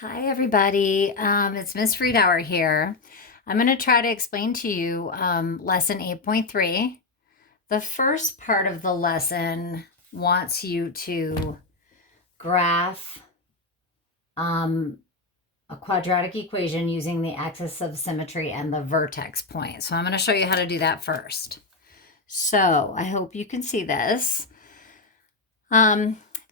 Hi, everybody. It's Miss Friedauer here. I'm going to try to explain to you lesson 8.3. The first part of the lesson wants you to graph a quadratic equation using the axis of symmetry and the vertex point. So I'm going to show you how to do that first. So I hope you can see this.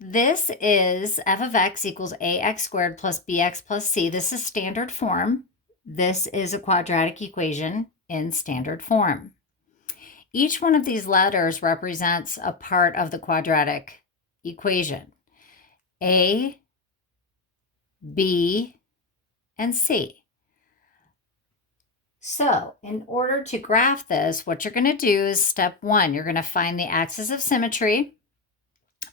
This is f of x equals ax squared plus bx plus c. This is standard form. This is a quadratic equation in standard form. Each one of these letters represents a part of the quadratic equation. A, B, and C. So in order to graph this, what you're going to do is step one, you're going to find the axis of symmetry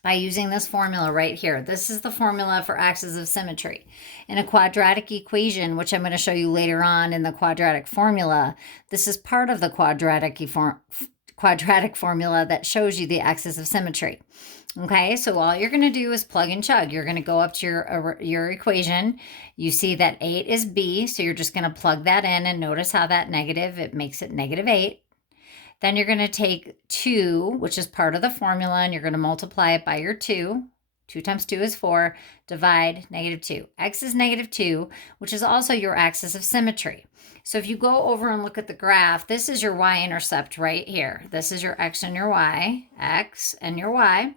by using this formula right here. This is the formula for axis of symmetry. In a quadratic equation, which I'm going to show you later on in the quadratic formula, this is part of the quadratic formula that shows you the axis of symmetry. Okay, so all you're going to do is plug and chug. You're going to go up to your equation. You see that 8 is b, so you're just going to plug that in, and notice how that negative, it makes it negative 8. Then you're going to take 2, which is part of the formula, and you're going to multiply it by your 2. 2 times 2 is 4. Divide negative 2. X is negative 2, which is also your axis of symmetry. So if you go over and look at the graph, this is your y-intercept right here. This is your x and your y. X and your y.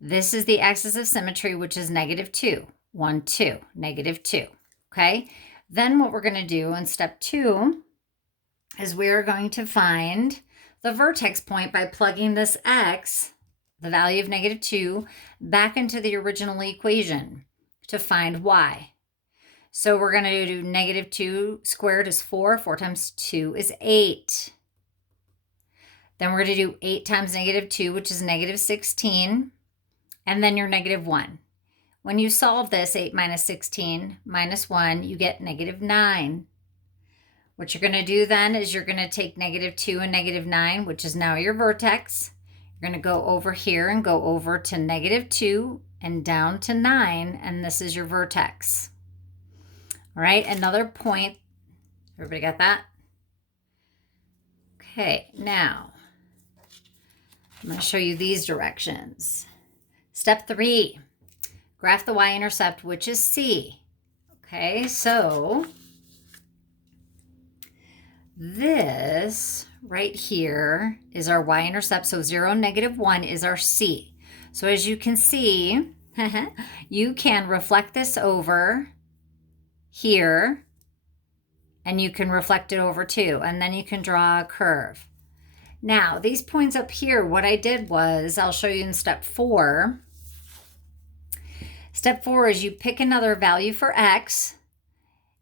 This is the axis of symmetry, which is negative 2. 1, 2. Negative 2. Okay? Then what we're going to do in step 2 is we are going to find the vertex point by plugging this x, the value of negative 2, back into the original equation to find y. So we're going to do negative 2 squared is 4. 4 times 2 is 8. Then we're going to do 8 times negative 2, which is negative 16. And then your negative 1. When you solve this, 8 minus 16 minus 1, you get negative 9. What you're going to do then is you're going to take negative 2 and negative 9, which is now your vertex. You're going to go over here and go over to negative 2 and down to 9, and this is your vertex. All right, another point. Everybody got that? Okay, now I'm going to show you these directions. Step 3, graph the y-intercept, which is C. Okay, so this right here is our y-intercept. So 0, negative 1 is our C. So as you can see, you can reflect this over here, and you can reflect it over too, and then you can draw a curve. Now, these points up here, what I did was, I'll show you in step 4. Step 4 is you pick another value for x.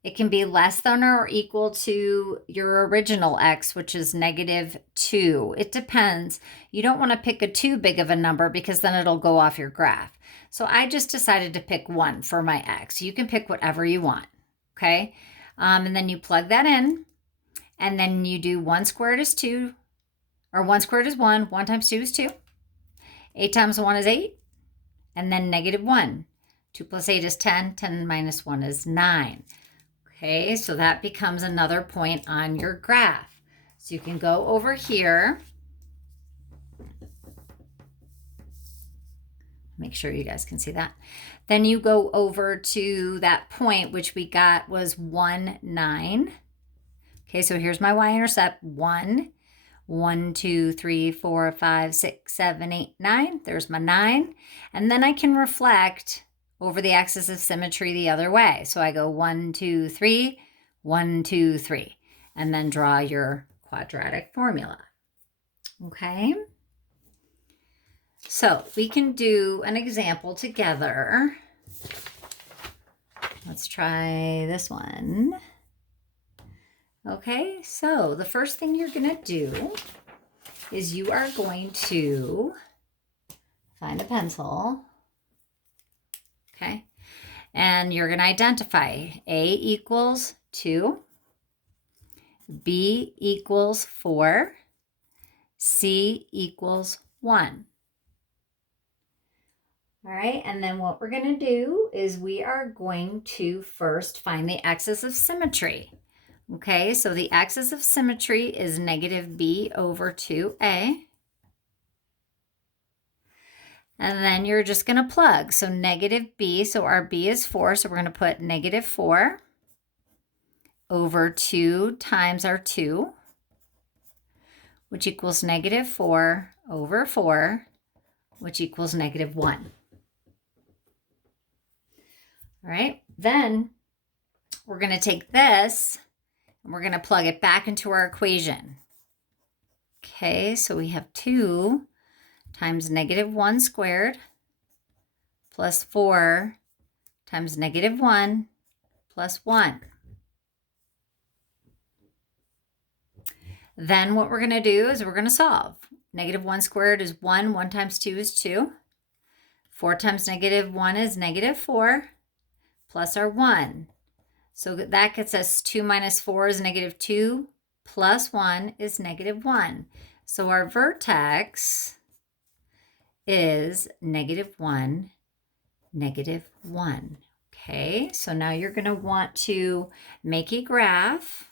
It can be less than or equal to your original x, which is negative 2. It depends. You don't want to pick a too big of a number because then it'll go off your graph. So I just decided to pick 1 for my x. You can pick whatever you want, okay? And then you plug that in, and then you do 1 squared is 2, or 1 squared is 1. 1 times 2 is 2. 8 times 1 is 8, and then negative 1. 2 plus 8 is 10. 10 minus 1 is 9. Okay, so that becomes another point on your graph. So you can go over here. Make sure you guys can see that. Then you go over to that point, which we got was 1, 9. Okay, so here's my y-intercept. 1, 1, 2, 3, 4, 5, 6, 7, 8, 9. There's my 9. And then I can reflect over the axis of symmetry the other way. So I go 1, 2, 3, 1, 2, 3, and then draw your quadratic formula. Okay? So we can do an example together. Let's try this one. Okay, so the first thing you're going to do is you are going to find a pencil. Okay, and you're going to identify A equals 2, B equals 4, C equals 1. All right, and then what we're going to do is we are going to first find the axis of symmetry. Okay, so the axis of symmetry is negative b over 2a. And then you're just going to plug. So negative b, so our b is 4, so we're going to put negative 4 over 2 times our 2, which equals negative 4 over 4, which equals negative 1. All right, then we're going to take this and we're going to plug it back into our equation. Okay, so we have 2 times negative 1 squared plus 4 times negative 1 plus 1. Then what we're going to do is we're going to solve. Negative 1 squared is 1. 1 times 2 is 2. 4 times negative 1 is negative 4 plus our 1. So that gets us 2 minus 4 is negative 2 plus 1 is negative 1. So our vertex is negative 1, negative 1. Okay, so now you're going to want to make a graph.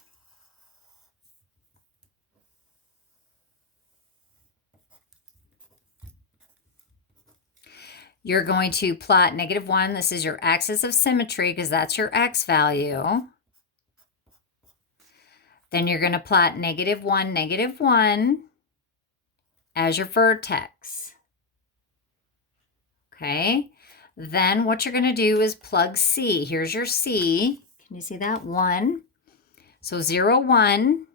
You're going to plot negative 1. This is your axis of symmetry because that's your x value. Then you're going to plot negative 1 as your vertex. Okay. Then what you're going to do is plug C. Here's your C. Can you see that? 1. So 0, 1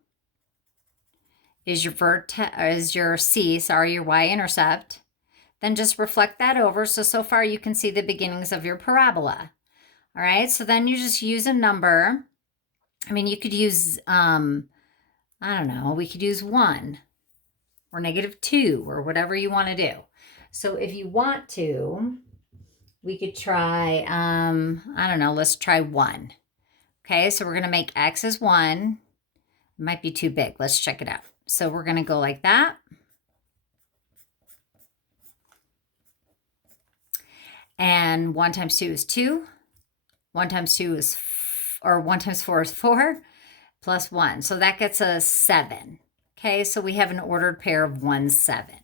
is your C, your y-intercept. Then just reflect that over. So far you can see the beginnings of your parabola. All right, so then you just use a number. I mean, you could use, I don't know, we could use 1 or negative 2 or whatever you want to do. So if you want to, we could try, I don't know, let's try 1. Okay, so we're going to make x is 1. It might be too big. Let's check it out. So we're going to go like that. And 1 times 2 is 2. 1 times 2 is, 1 times 4 is 4, plus 1. So that gets us 7. Okay, so we have an ordered pair of 1, 7.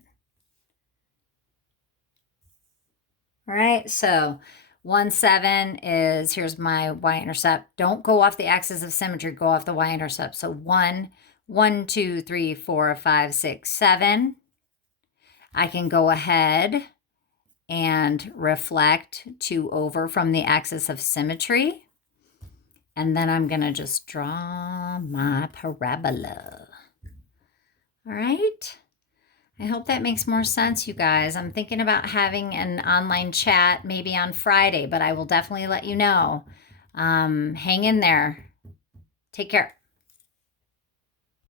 All right, so 1, 7 is, here's my y-intercept. Don't go off the axis of symmetry, go off the y-intercept. So 1, 1, 2, 3, 4, 5, 6, 7. I can go ahead and reflect 2 over from the axis of symmetry. And then I'm going to just draw my parabola. All right. I hope that makes more sense, you guys. I'm thinking about having an online chat maybe on Friday, but I will definitely let you know. Hang in there. Take care.